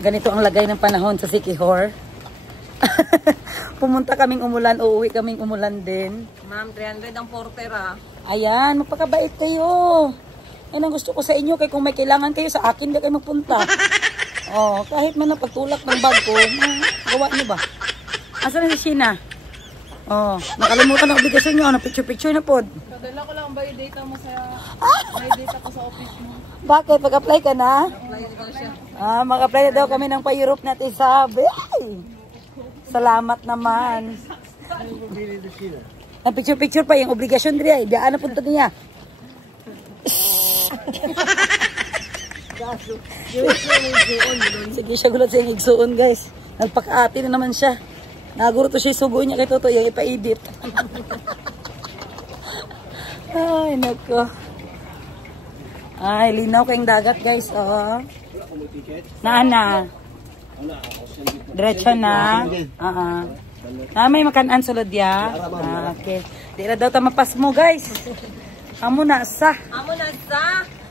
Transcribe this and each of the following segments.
Ganito ang lagay ng panahon sa Siquijor. Pumunta kaming umulan, uuwi kaming umulan din. Ma'am, 300 ang porter ah. Ayan, magpakabait kayo. Yan ang gusto ko sa inyo, kaya kung may kailangan kayo sa akin, di kayo magpunta. Oh, kahit man na pagtulak ng bag ko, gawa niyo ba? Asan na si Sheena? Oh, nakalimutan ang obligasyon niyo, picture-picture na pod. Kadala ko lang ba yung data mo sa data ko sa office mo? Bakit? Pag-apply ka na? Apply na daw siya. Mag-apply na daw kami ng pa-Europe natin sabi. Salamat naman. Ang picture-picture pa, yung obligasyon din ay. Diyan na punta niya. Sige siya gulat sa yung igsuon guys. Nagpakaati na naman siya. Naguro to siya sugo niya kay Toto. Yung ipa-edit. Ay, nako. Ay, linaw kayong dagat guys. Oh. Naana. Diretso na. May makanan sulod ya. Okay. Di na daw tamapas mo guys. Amo na sa.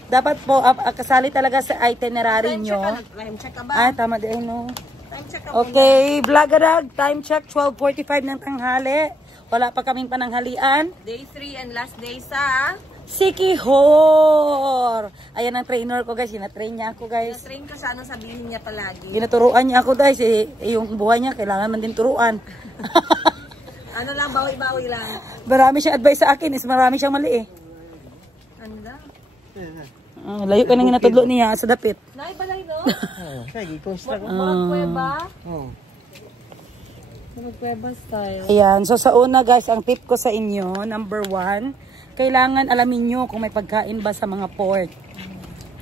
Dapat po kasali talaga sa itinerary nyo. Time check ka ba? Ah, tama din no. Time check ka Okay, vlogarag. Time check 12:45 ng tanghali. Wala pa kaming pananghalian. Day 3 and last day sa Siquijor. Ayan ang trainer ko guys. Sina-train niya ako guys. train ko siya, ano sabihin niya palagi. Ginaturuan niya ako guys. Yung buhay niya, kailangan man din turuan. Ano lang, bawi-bawi lang. Marami siyang advice sa akin. Marami siyang mali eh. Ano lang? Layo ka nang ginatudlo niya sa dapit. Naibalay no? Sige, costa ko. Magkuweba? Oo. Magkuweba style. Ayan. So sa una guys, ang tip ko sa inyo, number 1, kailangan alamin nyo kung may pagkain ba sa mga port.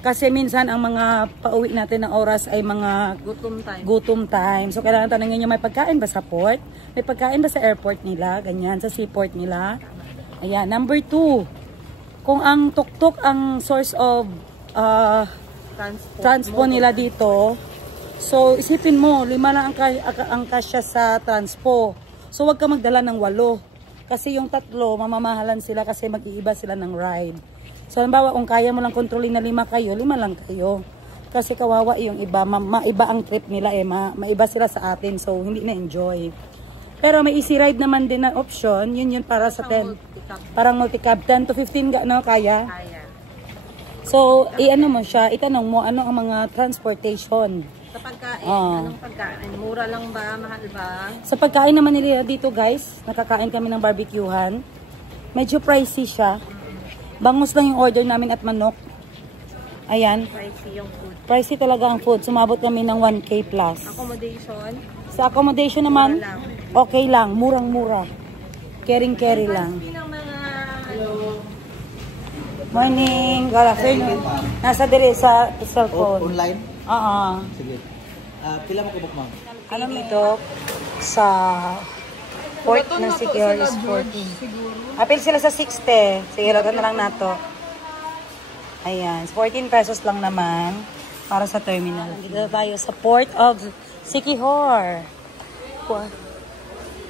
Kasi minsan ang mga pauwi natin ng oras ay mga gutom time. So kailangan tanongin nyo, may pagkain ba sa port? May pagkain ba sa airport nila? Ganyan, sa seaport nila. Ayan. Number 2, kung ang tuktok ang source of transport nila dito, so isipin mo, 5 lang ang kasya sa transpo. So wag ka magdala ng 8. Kasi yung 3, mamamahalan sila kasi mag-iiba sila ng ride. So, halimbawa, kung kaya mo lang kontrolin na 5 kayo, 5 lang kayo. Kasi kawawa yung iba, maiba ang trip nila eh, maiba sila sa atin. So, hindi na-enjoy. Pero may easy ride naman din na option, yun para sa 10. Parang multi-cab, 10 to 15 no, kaya? Kaya. So, i-ano mo siya, itanong mo, ano ang mga transportation? Sa pagkain, anong pagkain? Mura lang ba? Mahal ba? Sa pagkain naman nila dito guys, nakakain kami ng barbecuehan. Medyo pricey siya. Bangus lang yung order namin at manok. Ayan. Pricey yung food. Pricey talaga ang food. Sumabot kami ng 1K plus. Accommodation? Sa accommodation naman, okay lang. Murang-mura. Caring-carry lang. Ng mga Morning. Good afternoon. Nasa dire sa cellphone. Online? Oo. Sige. Pila mo kubok, ma'am? Alam dito sa port ng Siquijor is 14. Apil sila sa 60. Sige, rotan na lang nato. Ayan. 14 pesos lang naman para sa terminal. Dito tayo sa port of Siquijor.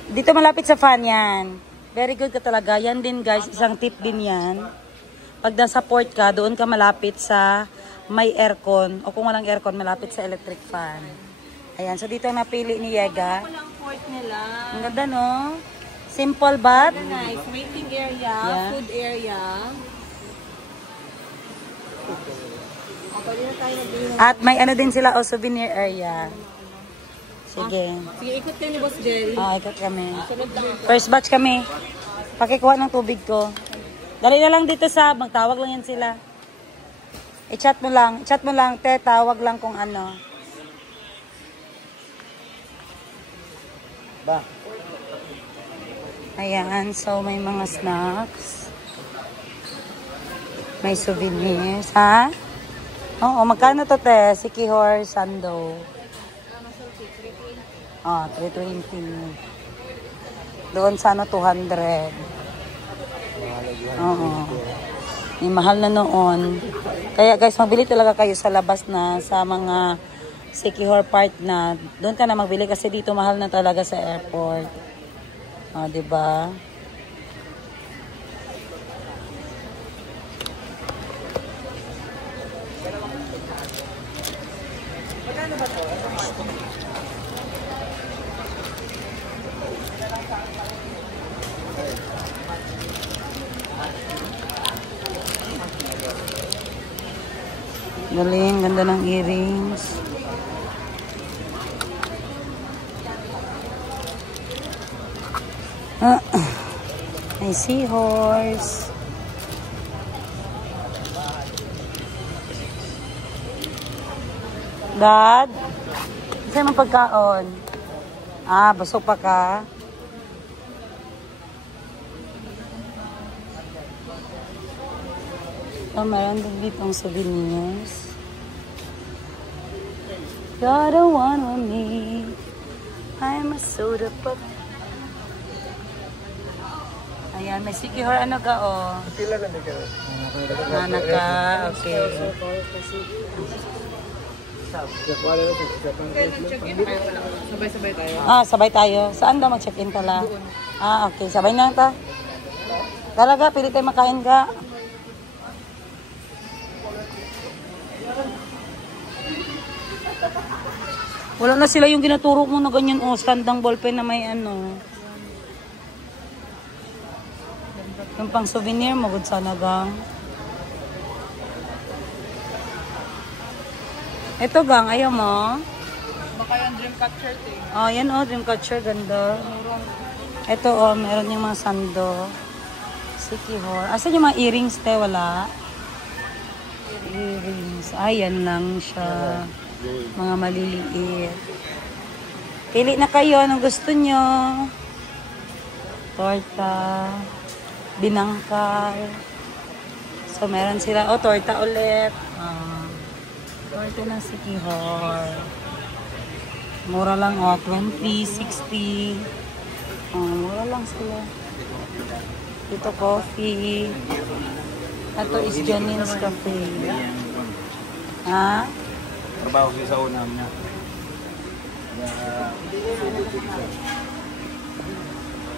Dito malapit sa fan yan. Very good ka talaga. Yan din guys. Isang tip din yan. Pag nasa port ka, doon ka malapit sa may aircon. O kung walang aircon, malapit sa electric fan. Ayan. So dito ang napili ni Yega. Ito lang port nila. Ang ganda no? Simple but Nice. Waiting area, Yeah. food area. Pwede na tayo mag-inom. at may ano din sila o souvenir area. Sige. Sige, ikot kayo ni Boss Jerry. Ikot kami. Sunod lang. First batch kami. Pakikuha ng tubig ko. Dali na lang dito sa, magtawag lang yan sila. I-chat mo lang, te, tawag lang kung ano. Ba? Ayan, so may mga snacks. May souvenirs, ha? Oo, magkano to, te? Siquijor Sando. 320. Doon sa ano, 200. Oo. May mahal na noon. Kaya guys, magbili talaga kayo sa labas na, sa mga Siquijor Park na. Doon ka na magbili kasi dito mahal na talaga sa airport. Diba? Galing, ganda ng earrings. May seahorse. Dad, saan ang pagkaon? Ah, busog pa ka? Oh, meron din ditong souvenirs. You're the one with me. I'm a soda pop. Ayan, may sikihor. Ano ka, oh? Pila na ka? Nana ka, okay. Check-in tayo pala. Sabay-sabay tayo. Ah, sabay tayo. Saan daw mag-check-in pala? Ah, okay. Sabay na ta. Talaga, pili tayo makain ka. Wala na sila yung ginaturo mo na ganyan, oh, standang ballpen na may ano. Yung pang souvenir, magod sana gang. Ito gang, ayaw mo? Baka yung dream catcher eh. Oh, yan oh, dream catcher, ganda. Ito oh, meron yung mga sando. Sikihor. Asan yung mga earrings, te? Wala. Earrings. Ayan lang siya. Mga maliliit. Pili na kayo. Anong gusto nyo? Torta. Binangkal. So, meron sila. Oh, torta ulit. Torta ng sikihor. Mura lang, oh. 20, 60. Mura lang sila. Dito, coffee. Ito is Janines Cafe. Ha? Trabaho siya sa unam niya.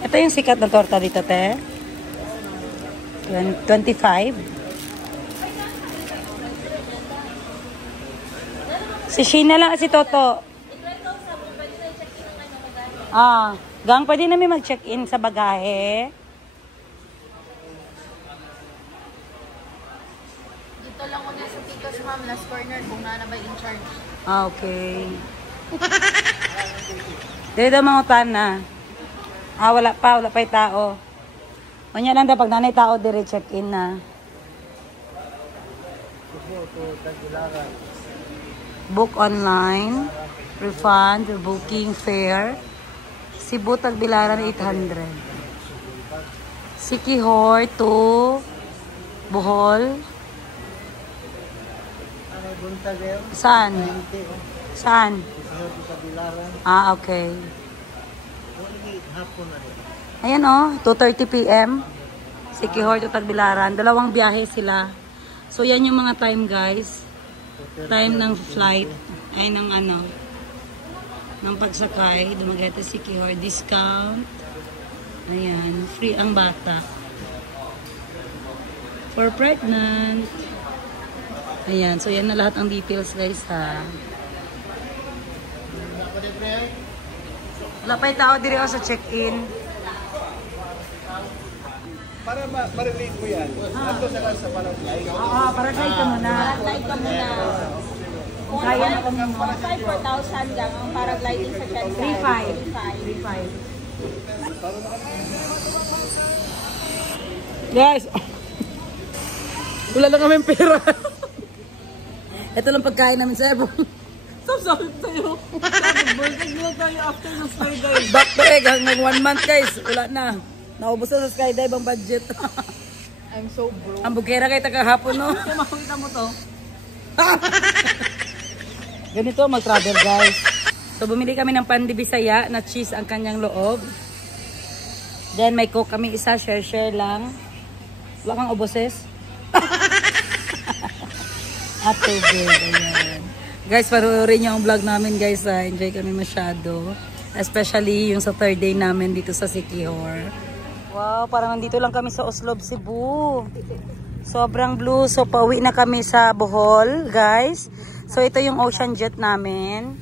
Ito yung sikat na torta dito, te. 25. Si Sheena lang, si Toto. Ah, gang, pwede namin mag-check-in sa bagahe. Dito lang ko na sa tikas, ma'am. Last corner kung na ba in charge. Ah, okay. Dito daw mga utan na. Ah, wala pa yung tao. Manya lang daw, pag nanay tao, dire check-in na. Book online, refund, booking, fare. Cebu, Tagbilaran, 800. Sikihor to Bohol. Saan? Saan? Ah, okay. Ayan oh, 2:30 PM. Sikihor to Tagbilaran. Dalawang biyahe sila. So, yan yung mga time, guys. Time ng flight. Ay, ng ano. Ng pagsakay. Dumagete Sikihor. Discount. Ayan. Free ang bata. For pregnant. Ayan. So, yan na lahat ang details, guys, ha. Wala pa yung tao diri sa check-in. Para ma-relate mo yan. Nandito na lang sa paraglide. Oo, paraglide ka muna. Paraglide ka muna. Kung kaya na kami mo. 4,000 lang ang paragliding sa Tianjin. 3,500. Guys, wala lang kami pera. Ito lang pagkain namin sa Ebon. Sabi sa'yo. Birthday nila tayo after ng skydive. Back to egg hanggang 1 month, guys. Wala na. Naubos na sa skydive ang budget. I'm so broke. Ang bukera kayo tagahapon, no? Kaya makikita mo to. Ganito mag-travel, guys. So, bumili kami ng Pandi Bisaya na cheese ang kanyang loob. Then, may coke kami isa. Share lang. Wala kang uboses. At tubig. Ayan. Guys, paruorin nyo ang vlog namin, guys. Enjoy kami masyado. Especially yung sa third day namin dito sa Sikihor. Wow, parang nandito lang kami sa Oslob, Cebu. Sobrang blue. So, pauwi na kami sa Bohol, guys. So, ito yung ocean jet namin.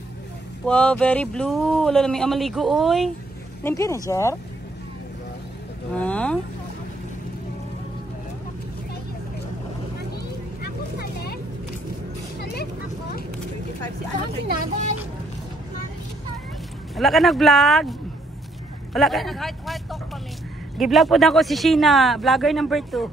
Wow, very blue. Wala namin maligo, oy. Limpyo na, sir? Ha? Ako sa left. Sa left ako. 25 si ano? Sinagay. Wala ka nag-vlog? Wala ka? Nag-white talk kami. Gi-vlog po na ako si Sheena. Vlogger number 2.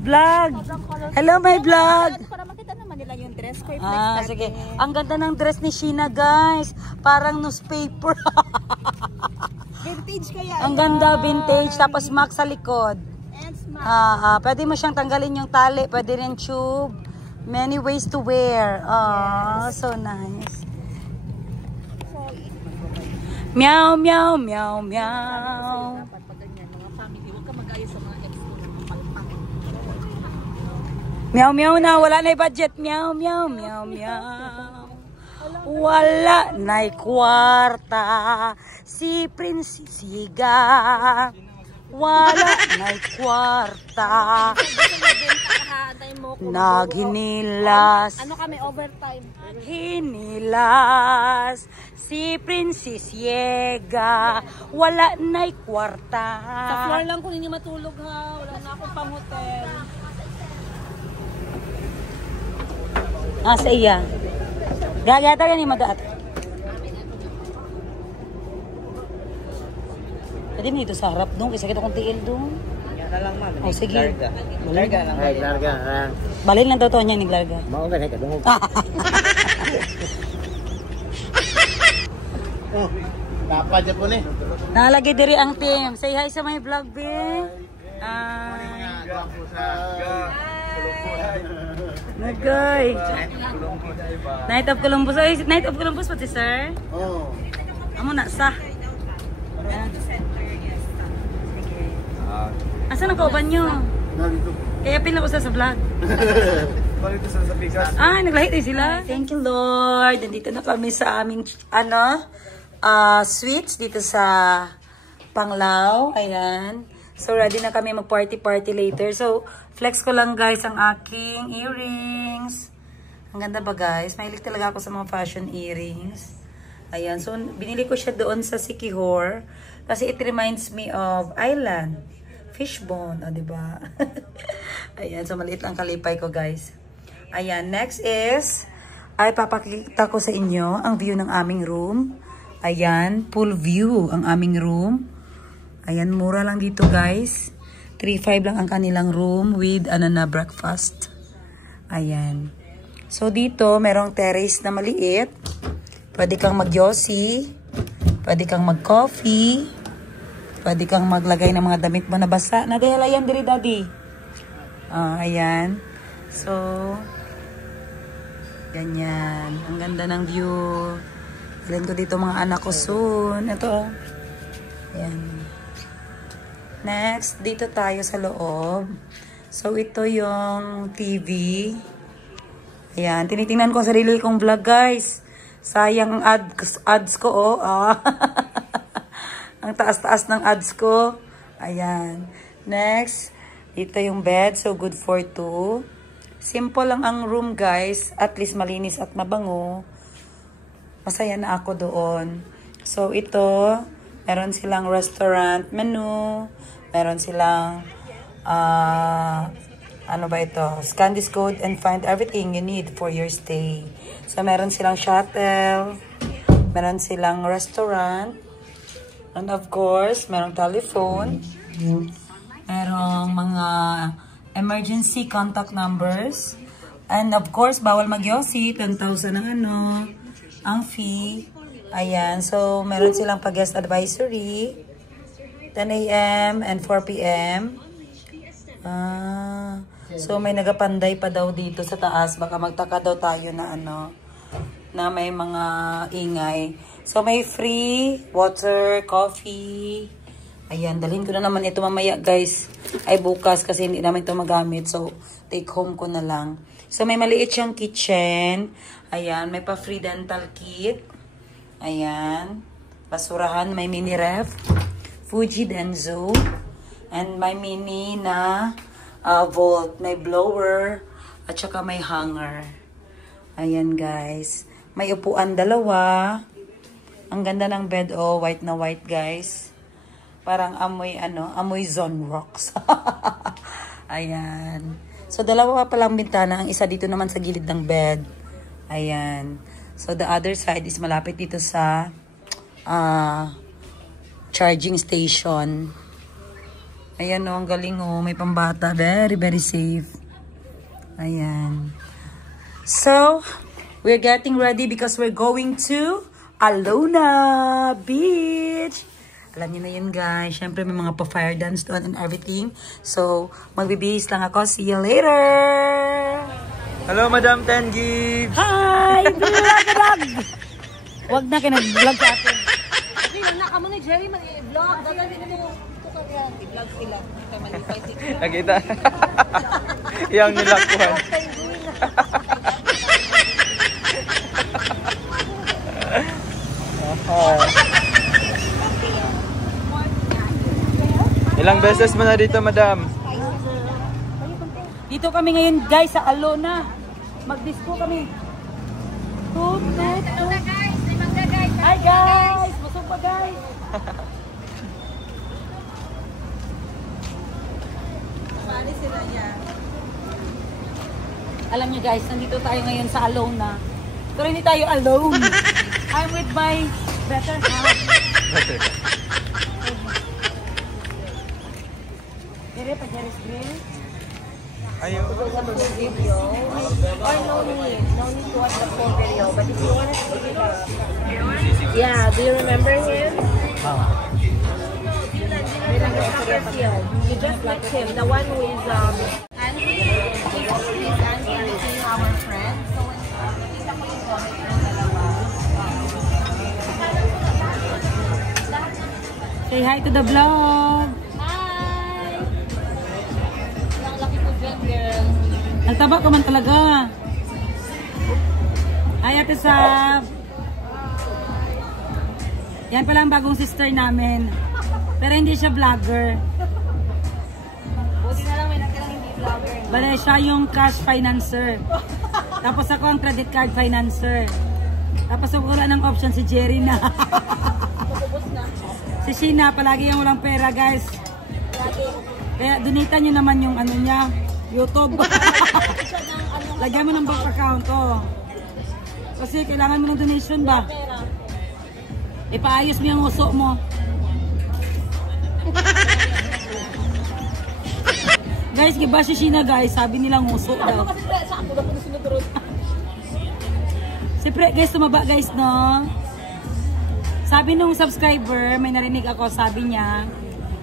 Vlog. Hello, my vlog. Para makita naman nila yung dress ko. Sige. Ang ganda ng dress ni Sheena, guys. Parang newspaper. Vintage kaya. Ang ganda, vintage. Tapos max sa likod. And smart. Pwede mo siyang tanggalin yung tali. Pwede rin tube. Many ways to wear. So nice. Meow, meow, meow, meow. Dapat pag ganyan, mga family, huwag ka mag-ayos sa mga ex mo na mapalpak. Meow, meow na. Wala na yung budget. Meow, meow, meow, meow. Wala na'y kwarta. Si Prinsesiga. Wala na'y kwarta. Naghinilas. Ano kami, overtime. Hinilas. Si Prinsesiega. Wala na'y kwarta. Sa floor lang kung ninyo matulog ha. Wala na akong pang hotel. Sa iya. Gagata ka ni Madaat. Pwede mo dito sa harap doon. Kasi kita kong tiil doon. Yan na lang, ma'am. Oh, sige. Larga lang. Larga. Balil lang totoo niya ni Glarga. Mao ba ka dungog? Oh, dapat dyan po ni. Nalagay diri ang team. Say hi sa my vlog, be. Nagay. Night of Columbus. Ay, Night of Columbus pati, sir? Oh. Amo na sa. Asa ang kauban nyo? Kaya pila ko sa vlog. Balik sa Pikas. Naglahit din sila. Thank you, Lord. Nandito na kami sa aming, sweets dito sa Panglao. Ayan. So, ready na kami mag-party later. So, flex ko lang, guys, ang aking earrings. Ang ganda ba, guys? Mahilig talaga ako sa mga fashion earrings. Ayan. So, binili ko siya doon sa Sikihor. Kasi it reminds me of island. Fishbone. Diba? Ayan. So, maliit lang kalipay ko, guys. Ayan. Next is, ay papakita ko sa inyo ang view ng aming room. Ayan. Full view ang aming room. Ayan. Mura lang dito, guys. 3.5 lang ang kanilang room with breakfast. Ayan. So, dito, merong terrace na maliit. Pwede kang mag-yossi. Pwede kang mag-coffee. Pwede kang maglagay ng mga damit mo na basa. Nadala yan diri, daddy. Ayan. So, ganyan. Ang ganda ng view. Ilan ko dito mga anak ko soon. Ito. Ayan. Next, dito tayo sa loob. So, ito yung TV. Ayan. Tinitingnan ko ang sarili kong vlog, guys. Sayang ads ko, Ang taas-taas ng ads ko. Ayan. Next, dito yung bed. So, good for 2. Simple lang ang room, guys. At least malinis at mabango. Masaya na ako doon. So, ito, meron silang restaurant menu. Meron silang, ano ba ito? Scan this code and find everything you need for your stay. So, meron silang shuttle. Meron silang restaurant. And of course, merong telephone. Merong mga emergency contact numbers. And of course, bawal mag-yossi. 10,000 ang fee. Ayan. So, meron silang pag-guest advisory. 10 a.m. and 4 p.m. So, may nagapanday pa daw dito sa taas. Baka magtaka daw tayo na na may mga ingay. So, may free water, coffee. Ayan, dalhin ko na naman ito mamaya, guys. Ay, bukas kasi hindi namin ito magamit. So, take home ko na lang. So, may maliit siyang kitchen. Ayan, may pa-free dental kit. Ayan. Basurahan, may mini ref. Fuji Denso. And may mini na vault. May blower at saka may hanger. Ayan guys. May upuan dalawa. Ang ganda ng bed, oh, white na white guys. Parang amoy amoy Zone Rocks. Ayan. So dalawa pa lang bintana, ang isa dito naman sa gilid ng bed. Ayan. So the other side is malapit dito sa charging station. Ayan oh, ang galing oh, may pambata, very very safe. Ayan. So, we're getting ready because we're going to Alona Beach. Alam niyo na yun guys. Siyempre may mga pa-fire dance doon and everything. So, magbibihis lang ako. See you later! Hello, Madam Tengi! Hi! Vlog! Huwag na kayo nag-vlog sa atin. Hindi, lang na mo ni Jerry, mag-vlog. Gagawin mo. I-vlog sila. Nakita? Yang nilakwan. Ilang beses mo na dito, madam? Dito kami ngayon guys sa Alona. Mag-disco kami. Hi guys! Busog pa guys! Paano sila yan? Alam niyo guys, nandito tayo ngayon sa Alona. Pero hindi tayo alone. I'm with my better half. Dire pa Jerry's Grill. Ayaw. Video. Or no need to watch the full video. But if you want to see the... Yeah, do you remember him? You just met him. The one who is Andy. He's Andy and he's our friend. So when nakita ko yung comment ng dalawa. Say hi to the vlog. Hi! Ang laki ko dyan, girl. Nagtaba ka man talaga. Hi Ate Sab. Yan pala ang bagong sister namin. Pero hindi siya vlogger. Buti na lang may natirang hindi vlogger. Bale, siya yung cash financer. Tapos ako ang credit card financer. Tapos wala ng option si Jerry na. Si Sheena, palagi yung walang pera guys. Kaya donitan nyo naman yung ano niya, YouTube. Lagyan mo ng bank account, oh. Kasi kailangan mo ng donation ba? Ipaayos mo yung uso mo. Guys, giba si Sheena guys, sabi nilang uso daw. Siyempre guys, tumaba guys, no? Sabi nung subscriber, may narinig ako, sabi niya,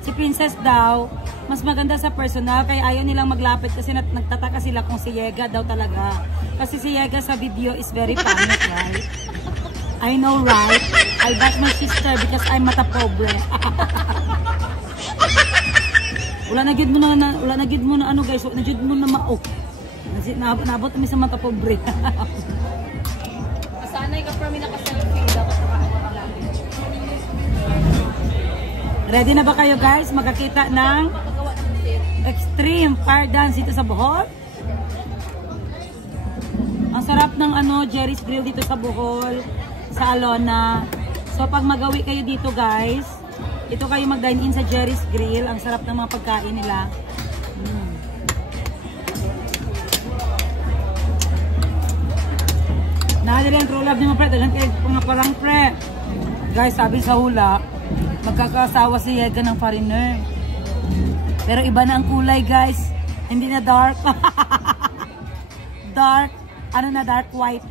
si Princess daw, mas maganda sa personal, kaya ayaw nilang maglapit kasi nagtataka sila kung si Yega daw talaga. Kasi si Yega sa video is very pangit, right? I know, right? I bash my sister because I'm mata pobre. Wala na gid mo na ano guys, wala na gid mo na mao. Naabot kami sa mata pobre. Sanay ka pa naka-selfie dapat nakaano ka lang. Ready na ba kayo guys? Magkakita ng extreme fire dance dito sa Bohol. Ang sarap ng Jerry's Grill dito sa Bohol, sa Alona. So pag magawi kayo dito guys, ito kayo mag-dine in sa Jerry's Grill. Ang sarap ng mga pagkain nila. Nakadali ang true love ni mga pre. Dalang kayo mga parang pre. Guys, sabi sa hula, magkakasawa si Yega ng foreigner. Pero iba na ang kulay guys. Hindi na dark. Dark. Ano na, dark white.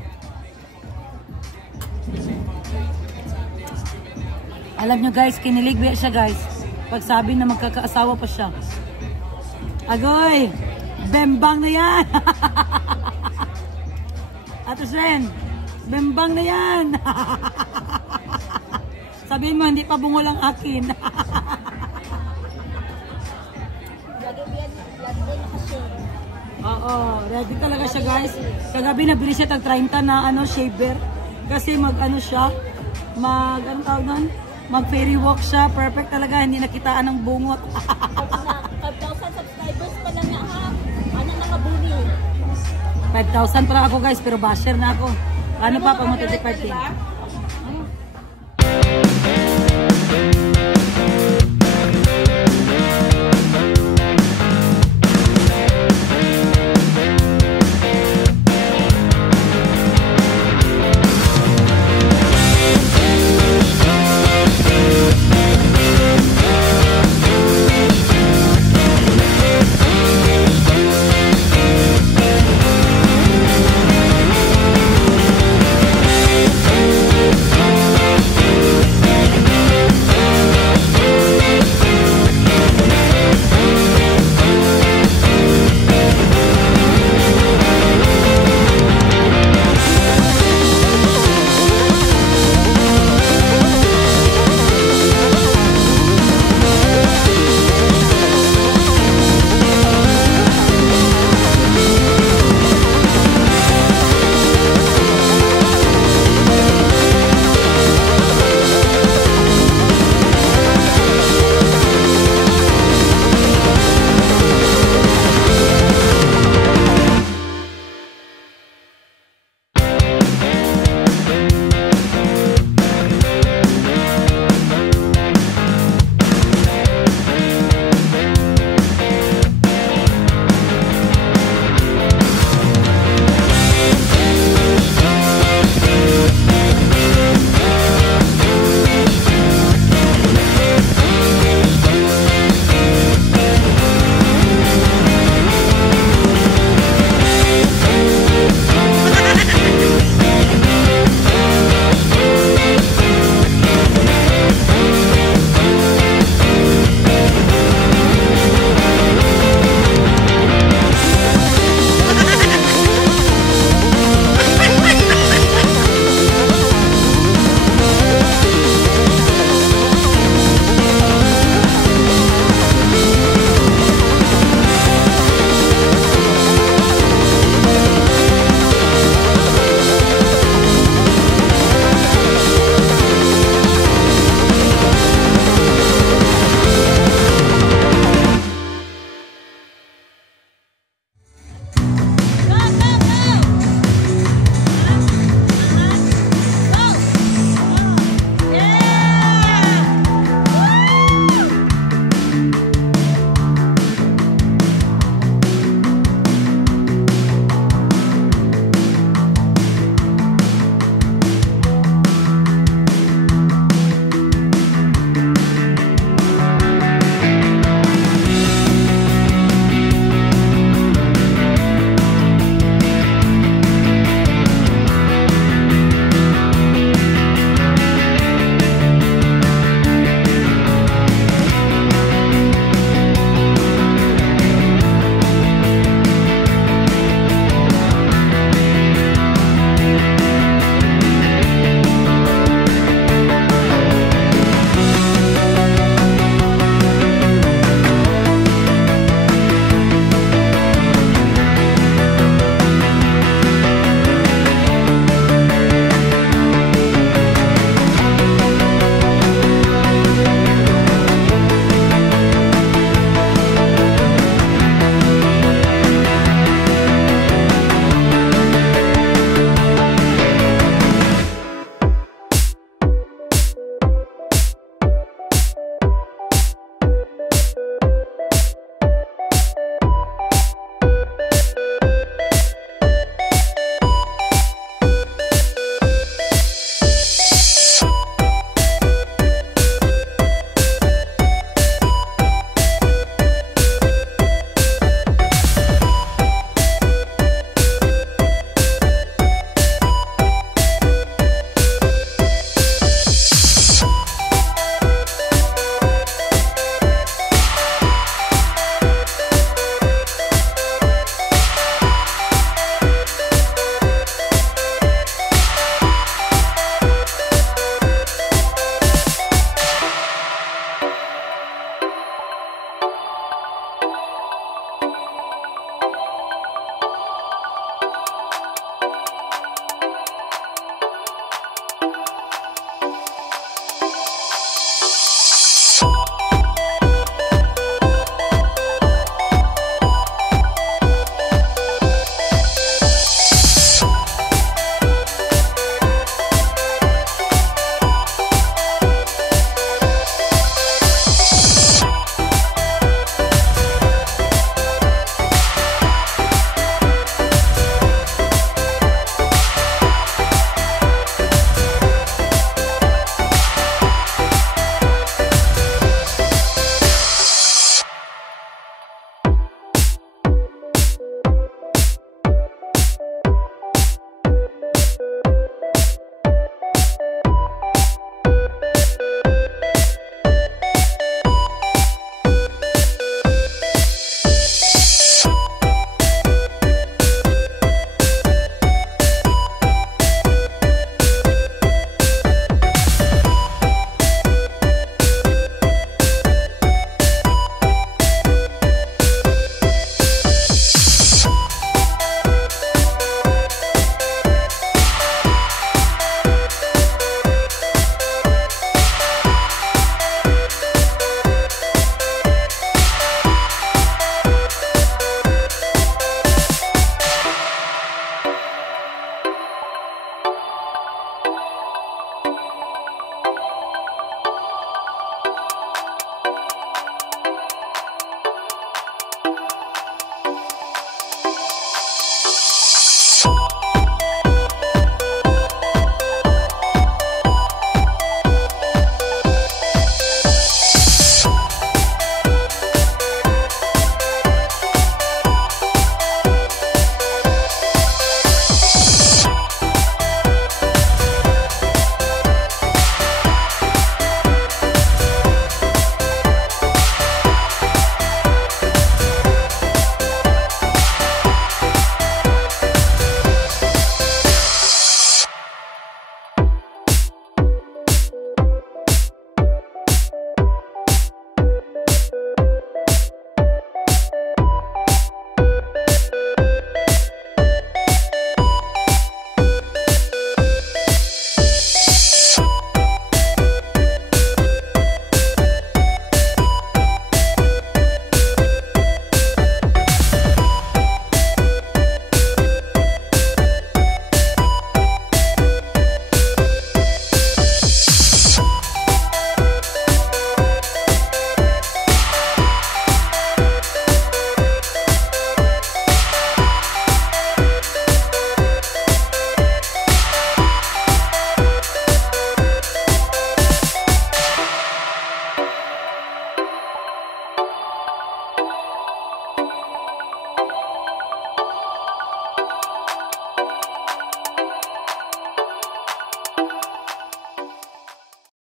Alam nyo guys, kiniligwi siya guys. Pag sabi na magkakaasawa pa siya. Agoy! Bembang na yan! Ato Sren, bembang na yan! Sabihin mo, hindi pa bungol ang akin. Oo, ready talaga siya guys. Kagabi nabili siya tag 30 na shaver. Kasi siya, mag ferry walk siya. Perfect talaga, hindi nakitaan ng bungot. 5,000 subscribers pa lang niya ha. 5,000 pa lang ako guys, pero basher na ako. Ano pa pag mo 35K?